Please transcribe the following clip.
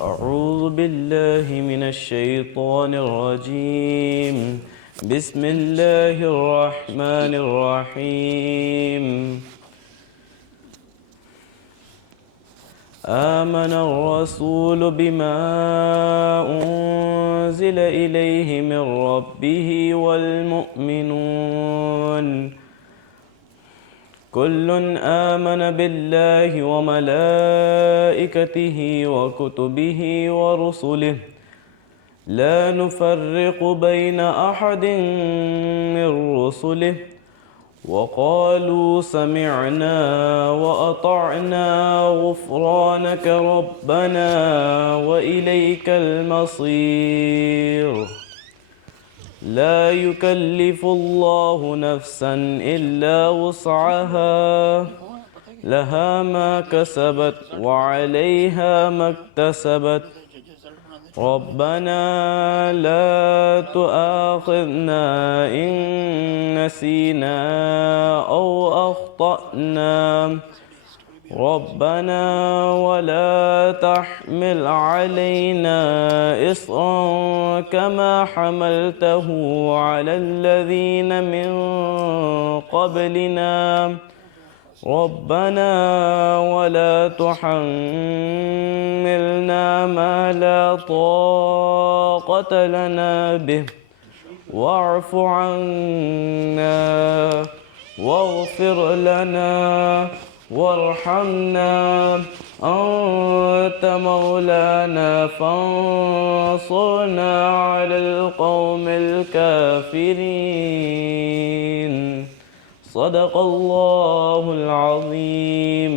أعوذ بالله من الشيطان الرجيم. بسم الله الرحمن الرحيم. آمن الرسول بما أنزل إليه من ربه والمؤمنون كل آمن بالله وملائكته وكتبه ورسله لا نفرق بين أحد من رسله وقالوا سمعنا وأطعنا غفرانك ربنا وإليك المصير. لا يكلف الله نفسا إلا وسعها لها ما كسبت وعليها ما اكتسبت. ربنا لا تؤاخذنا إن نسينا أو أخطأنا ربنا ولا تحمل علينا إصرا كما حملته على الذين من قبلنا ربنا ولا تحملنا ما لا طاقة لنا به واعف عنا واغفر لنا وارحمنا أنت مولانا فانصرنا على القوم الكافرين. صدق الله العظيم.